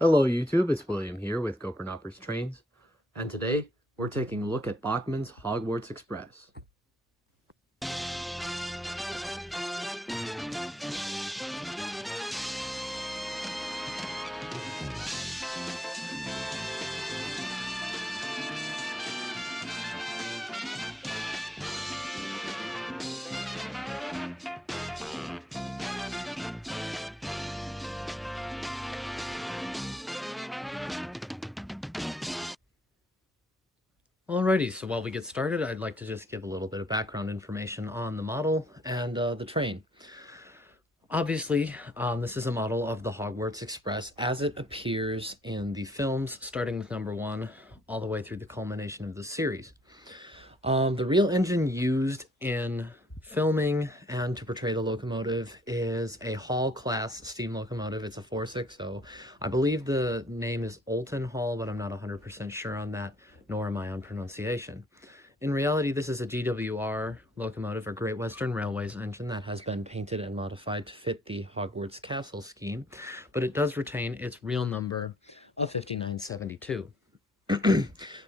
Hello YouTube, it's William here with GoPronoppers Trains, and today we're taking a look at Bachmann's Hogwarts Express. Alrighty, so while we get started, I'd like to just give a little bit of background information on the model and the train. Obviously, this is a model of the Hogwarts Express as it appears in the films, starting with number 1 all the way through the culmination of the series. The real engine used in filming and to portray the locomotive is a Hall class steam locomotive. It's a 4.6, so I believe the name is Olton Hall, but I'm not 100% sure on that, nor am I on pronunciation. In reality, this is a GWR locomotive, or Great Western Railways engine, that has been painted and modified to fit the Hogwarts Castle scheme, but it does retain its real number of 5972.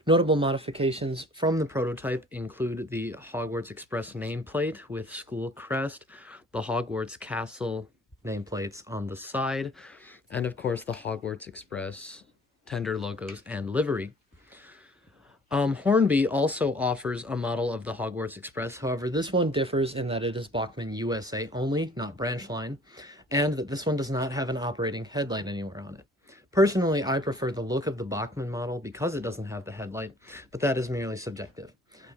Notable modifications from the prototype include the Hogwarts Express nameplate with school crest, the Hogwarts Castle nameplates on the side, and of course the Hogwarts Express tender logos and livery. Hornby also offers a model of the Hogwarts Express. However, this one differs in that it is Bachmann USA only, not branch line, and that this one does not have an operating headlight anywhere on it. Personally, I prefer the look of the Bachmann model because it doesn't have the headlight, but that is merely subjective.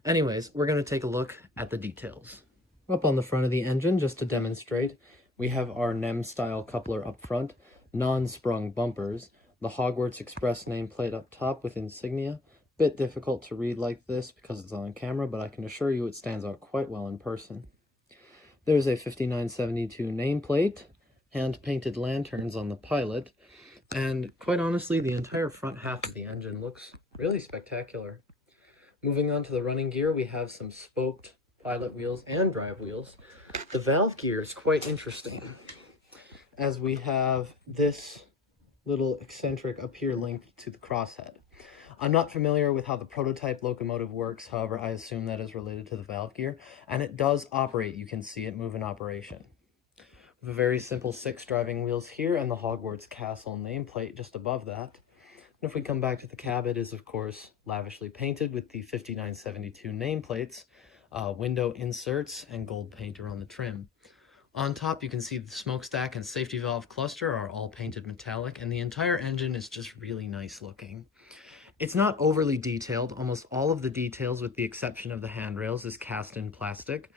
Anyways, we're going to take a look at the details. Up on the front of the engine, just to demonstrate, we have our NEM-style coupler up front, non-sprung bumpers, the Hogwarts Express nameplate up top with insignia. Bit difficult to read like this because it's on camera, but I can assure you it stands out quite well in person. There's a 5972 nameplate, hand-painted lanterns on the pilot, and quite honestly, the entire front half of the engine looks really spectacular. Moving on to the running gear, we have some spoked pilot wheels and drive wheels. The valve gear is quite interesting, as we have this little eccentric up here linked to the crosshead. I'm not familiar with how the prototype locomotive works, however, I assume that is related to the valve gear, and it does operate. You can see it move in operation. We have a very simple 6 driving wheels here and the Hogwarts Castle nameplate just above that. And if we come back to the cab, it is of course lavishly painted with the 5972 nameplates, window inserts, and gold paint around the trim. On top, you can see the smokestack and safety valve cluster are all painted metallic, and the entire engine is just really nice looking. It's not overly detailed. Almost all of the details, with the exception of the handrails, is cast in plastic.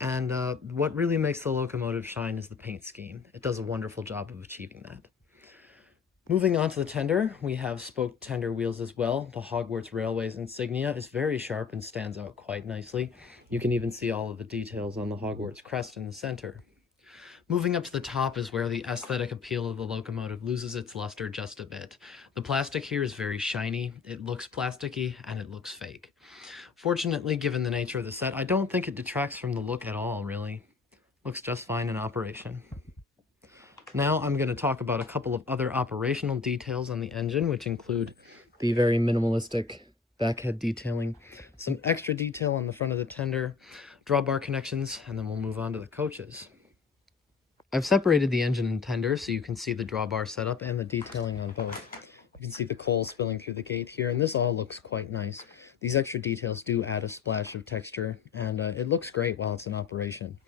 And what really makes the locomotive shine is the paint scheme. It does a wonderful job of achieving that. Moving on to the tender, we have spoked tender wheels as well. The Hogwarts Railways insignia is very sharp and stands out quite nicely. You can even see all of the details on the Hogwarts crest in the center. Moving up to the top is where the aesthetic appeal of the locomotive loses its luster just a bit. The plastic here is very shiny, it looks plasticky, and it looks fake. Fortunately, given the nature of the set, I don't think it detracts from the look at all, really. Looks just fine in operation. Now I'm going to talk about a couple of other operational details on the engine, which include the very minimalistic backhead detailing, some extra detail on the front of the tender, drawbar connections, and then we'll move on to the coaches. I've separated the engine and tender so you can see the drawbar setup and the detailing on both. You can see the coal spilling through the gate here, and this all looks quite nice. These extra details do add a splash of texture, and it looks great while it's in operation.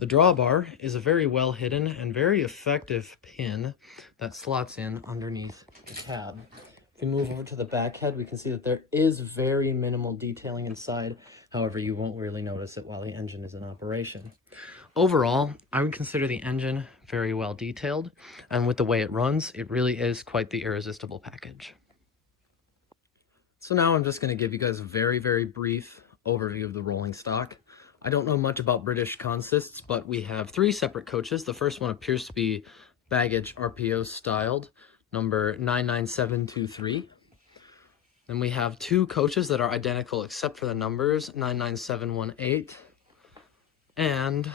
The drawbar is a very well hidden and very effective pin that slots in underneath the cab. If we move over to the back head, we can see that there is very minimal detailing inside. However, you won't really notice it while the engine is in operation. Overall, I would consider the engine very well detailed, and with the way it runs, it really is quite the irresistible package. So now I'm just going to give you guys a very, very brief overview of the rolling stock. I don't know much about British consists, but we have 3 separate coaches. The first one appears to be baggage RPO styled, number 99723. Then we have 2 coaches that are identical except for the numbers, 99718 and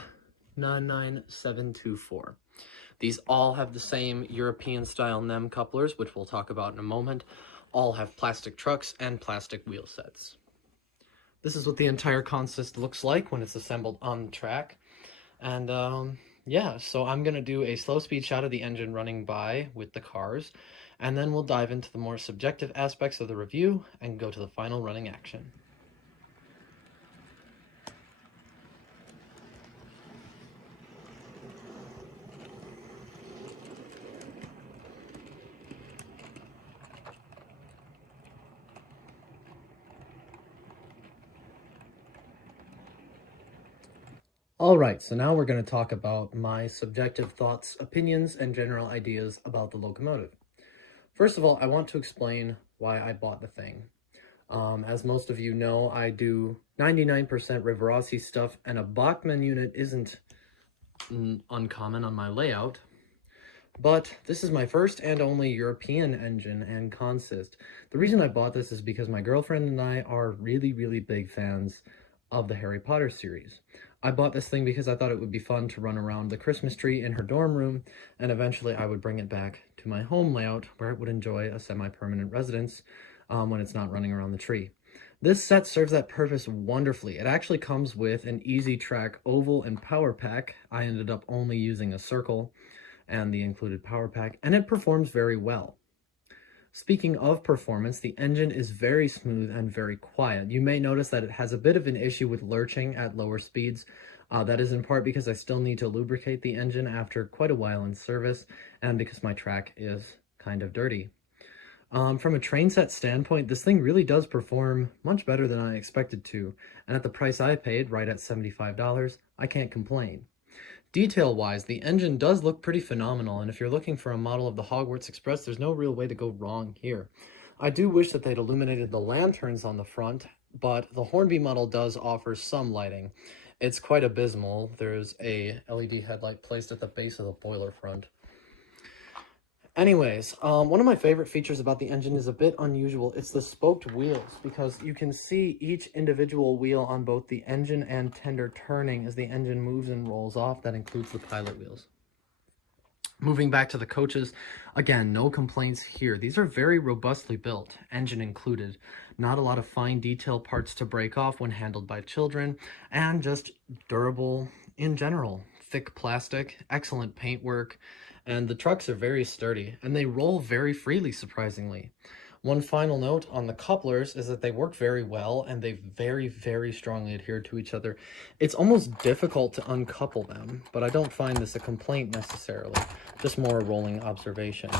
99724. These all have the same European style NEM couplers, which we'll talk about in a moment. All have plastic trucks and plastic wheel sets. This is what the entire consist looks like when it's assembled on track. And yeah, so I'm going to do a slow speed shot of the engine running by with the cars, and then we'll dive into the more subjective aspects of the review and go to the final running action. Alright, so now we're going to talk about my subjective thoughts, opinions, and general ideas about the Locomotive. First of all, I want to explain why I bought the thing. As most of you know, I do 99% Rivarossi stuff, and a Bachmann unit isn't uncommon on my layout. But this is my first and only European engine and consist. The reason I bought this is because my girlfriend and I are really, really big fans of the Harry Potter series. I bought this thing because I thought it would be fun to run around the Christmas tree in her dorm room, and eventually I would bring it back to my home layout where it would enjoy a semi-permanent residence when it's not running around the tree. This set serves that purpose wonderfully. It actually comes with an Easy Track oval and power pack. I ended up only using a circle and the included power pack, and it performs very well. Speaking of performance, the engine is very smooth and very quiet. You may notice that it has a bit of an issue with lurching at lower speeds. That is in part because I still need to lubricate the engine after quite a while in service, and because my track is kind of dirty. From a train set standpoint, this thing really does perform much better than I expected to, and at the price I paid, right at $75, I can't complain. Detail-wise, the engine does look pretty phenomenal, and if you're looking for a model of the Hogwarts Express, there's no real way to go wrong here. I do wish that they'd illuminated the lanterns on the front, but the Hornby model does offer some lighting. It's quite abysmal. There's a LED headlight placed at the base of the boiler front. Anyways, one of my favorite features about the engine is a bit unusual. It's the spoked wheels, because you can see each individual wheel on both the engine and tender turning as the engine moves and rolls off. That includes the pilot wheels. Moving back to the coaches, again, no complaints here. These are very robustly built, engine included. Not a lot of fine detail parts to break off when handled by children, and just durable in general. Thick plastic, excellent paintwork, and the trucks are very sturdy, and they roll very freely, surprisingly. One final note on the couplers is that they work very well, and they very, very strongly adhere to each other. It's almost difficult to uncouple them, but I don't find this a complaint necessarily, just more a rolling observation.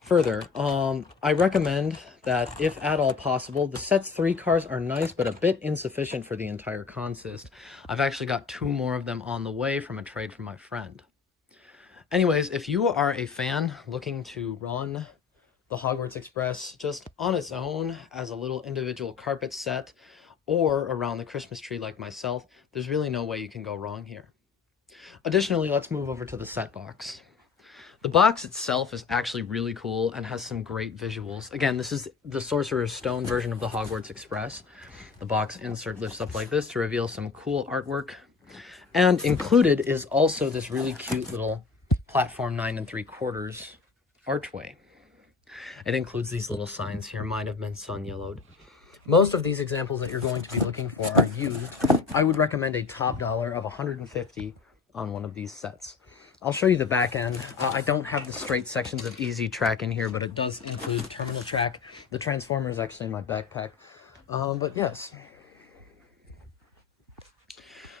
Further, I recommend that, if at all possible, the set's 3 cars are nice, but a bit insufficient for the entire consist. I've actually got 2 more of them on the way from a trade from my friend. Anyways, if you are a fan looking to run the Hogwarts Express just on its own as a little individual carpet set or around the Christmas tree like myself, there's really no way you can go wrong here. Additionally, let's move over to the set box. The box itself is actually really cool and has some great visuals. Again, this is the Sorcerer's Stone version of the Hogwarts Express. The box insert lifts up like this to reveal some cool artwork. And included is also this really cute little platform 9 3/4 archway. It includes these little signs here, might have been sun yellowed. Most of these examples that you're going to be looking for are used. I would recommend a top dollar of $150 on one of these sets. I'll show you the back end. I don't have the straight sections of Easy Track in here, but it does include terminal track. The transformer is actually in my backpack. But yes.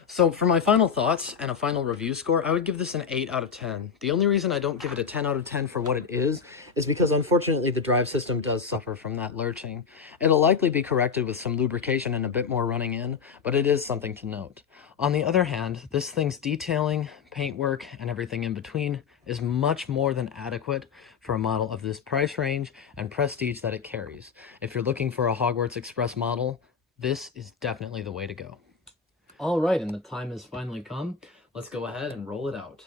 So for my final thoughts and a final review score, I would give this an 8 out of 10. The only reason I don't give it a 10 out of 10 for what it is because unfortunately the drive system does suffer from that lurching. It'll likely be corrected with some lubrication and a bit more running in, but it is something to note. On the other hand, this thing's detailing, paintwork, and everything in between is much more than adequate for a model of this price range and prestige that it carries. If you're looking for a Hogwarts Express model, this is definitely the way to go. All right, and the time has finally come. Let's go ahead and roll it out.